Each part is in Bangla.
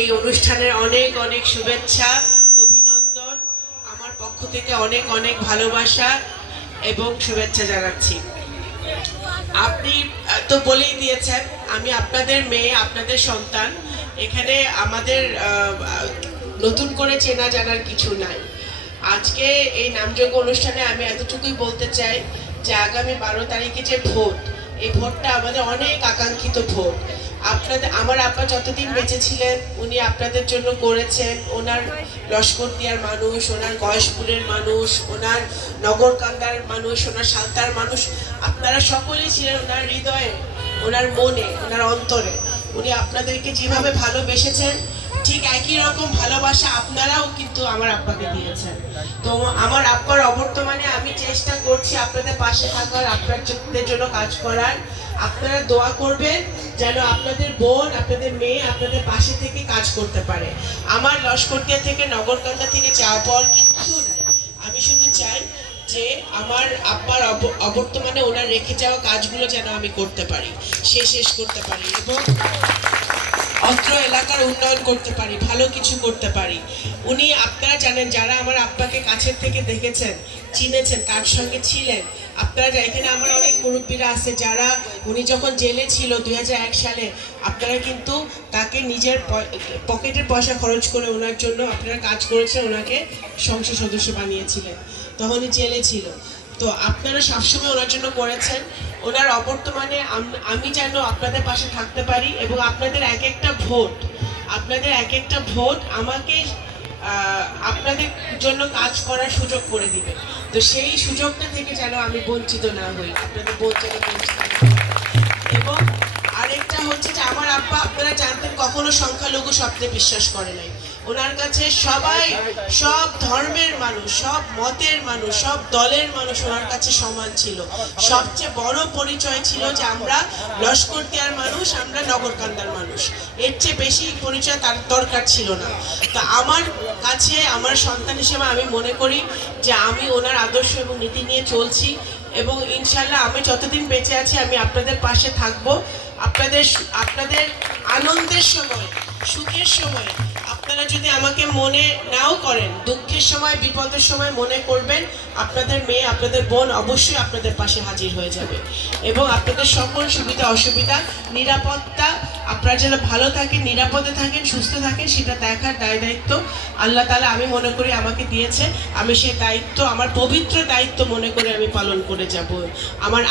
এই অনুষ্ঠানের অনেক অনেক শুভেচ্ছা, অভিনন্দন আমার পক্ষ থেকে, অনেক অনেক ভালোবাসা এবং শুভেচ্ছা জানাচ্ছি। আপনি তো বলেই দিয়েছেন আমি আপনাদের মেয়ে, আপনাদের সন্তান। এখানে আমাদের নতুন করে চেনা জানার কিছু নাই। আজকে এই নামযোগ্য অনুষ্ঠানে আমি এতটুকুই বলতে চাই যে আগামী 12 তারিখে যে ভোট, এই ভোটটা আমাদের অনেক আকাঙ্ক্ষিত ভোট। আপনাদের, আমার আব্বা যতদিন বেঁচে ছিলেন উনি আপনাদের জন্য করেছেন। ওনার লস্করদিয়ার মানুষ, ওনার গয়েশপুরের মানুষ, ওনার নগরকান্দার মানুষ, ওনার সালতার মানুষ, আপনারা সকলেই ছিলেন ওনার হৃদয়ে, ওনার মনে, ওনার অন্তরে। উনি আপনাদেরকে যেভাবে ভালোবেসেছেন ঠিক একই রকম ভালোবাসা আপনারাও কিন্তু আমার আব্বাকে দিয়েছেন। তো আমার আব্বার অবর্তমানে আমি চেষ্টা করছি আপনাদের পাশে থাকার, আপনাদের জন্য কাজ করার। আপনারা দোয়া করবেন যেন আপনাদের বোন, আপনাদের মেয়ে আপনাদের পাশে থেকে কাজ করতে পারে। আমার লস্করদিয়া থেকে, নগরকান্দা থেকে চাওয়া পাওয়ার কিচ্ছু নাই। আমি শুধু চাই যে আমার আব্বার অবর্তমানে ওনার রেখে যাওয়া কাজগুলো যেন আমি করতে পারি, শেষ করতে পারি এবং অত্র এলাকার উন্নয়ন করতে পারি, ভালো কিছু করতে পারি। উনি, আপনারা জানেন যারা আমার আব্বাকে কাছের থেকে দেখেছেন, চিনেছেন, কার সঙ্গে ছিলেন, আপনারা এখানে আমার অনেক মুরব্বীরা আছে যারা, উনি যখন জেলে ছিল 2001 সালে, আপনারা কিন্তু তাকে নিজের পকেটের পয়সা খরচ করে ওনার জন্য আপনারা কাজ করেছেন, ওনাকে সংসদ সদস্য বানিয়েছিলেন, তখন উনি জেলে ছিল। তো আপনারা সবসময় ওনার জন্য করেছেন। ওনার অবর্তমানে আমি যেন আপনাদের পাশে থাকতে পারি এবং আপনাদের এক একটা ভোট আমাকে আপনাদের জন্য কাজ করার সুযোগ করে দিবে। তো সেই সুযোগটা থেকে যেন আমি বঞ্চিত না হই, আপনাদের ভোট যেন বঞ্চিত না হই। এবং আরেকটা হচ্ছে যে আমার আব্বা, আপনারা জানতেন, কখনো সংখ্যালঘু শব্দে বিশ্বাস করে নাই। ওনার কাছে সবাই, সব ধর্মের মানুষ, সব মতের মানুষ, সব দলের মানুষ ওনার কাছে সমান ছিল। সবচেয়ে বড় পরিচয় ছিল যে আমরা লস্করদিয়ার মানুষ, আমরা নগরকান্দার মানুষ। এর চেয়ে বেশি পরিচয় তার দরকার ছিল না। তো আমার কাছে, আমার সন্তান হিসেবে আমি মনে করি যে আমি ওনার আদর্শ এবং নীতি নিয়ে চলছি এবং ইনশাল্লাহ আমি যতদিন বেঁচে আছি আমি আপনাদের পাশে থাকবো। আপনাদের আনন্দের সময়, সুখের সময় আপনারা যদি আমাকে মনে নাও করেন, দুঃখের সময়, বিপদের সময় মনে করবেন, আপনাদের মেয়ে, আপনাদের বোন অবশ্যই আপনাদের পাশে হাজির হয়ে যাবে এবং আপনাদের সকল সুবিধা অসুবিধা, নিরাপত্তা, আপনারা যেন ভালো থাকেন, নিরাপদে থাকেন, সুস্থ থাকেন, সেটা দেখার দায়িত্ব আল্লাহ তাআলা আমি মনে করি আমাকে দিয়েছে। আমি সেই দায়িত্ব, আমার পবিত্র দায়িত্ব মনে করে আমি পালন করে যাব আমার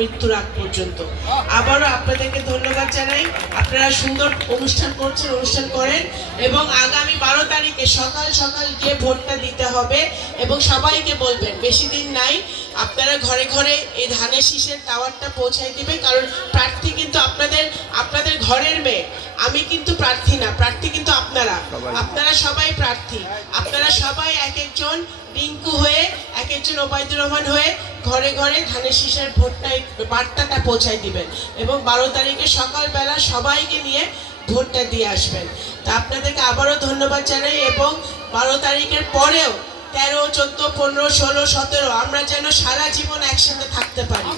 মৃত্যুর আগ পর্যন্ত। আবারও আপনাদেরকে ধন্যবাদ জানাই। আপনারা সুন্দর অনুষ্ঠান করছেন, অনুষ্ঠান করেন এবং আগামী 12 তারিখে সকাল সকাল গিয়ে ভোটটা দিতে হবে এবং সবাইকে বলবেন বেশি দিন নাই, আপনারা ঘরে ঘরে এই ধানের শীষের টাওয়ারটা পৌঁছাই দিবে। কারণ প্রার্থী কিন্তু আপনাদের ঘরের মেয়ে, আমি কিন্তু প্রার্থী না, প্রার্থী কিন্তু আপনারা সবাই প্রার্থী। আপনারা সবাই এক একজন রিঙ্কু হয়ে, এক একজন ওবায়দুর রহমান হয়ে ঘরে ঘরে ধানের শীষের বার্তাটা পৌঁছাই দিবেন এবং 12 তারিখে সকালবেলা সবাইকে নিয়ে ভোটটা দিয়ে আসবেন। তা আপনাদেরকে আবারও ধন্যবাদ জানাই এবং 12 তারিখের পরেও 13, 14, 15, 16, 17 আমরা যেন সারা জীবন একসাথে থাকতে পারি,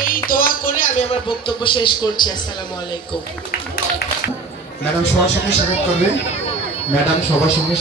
এই দোয়া করে আমি আমার বক্তব্য শেষ করছি। আসসালামু আলাইকুম। ম্যাডাম সবার সঙ্গে সাক্ষাৎ করবে। ম্যাডাম সবার সঙ্গে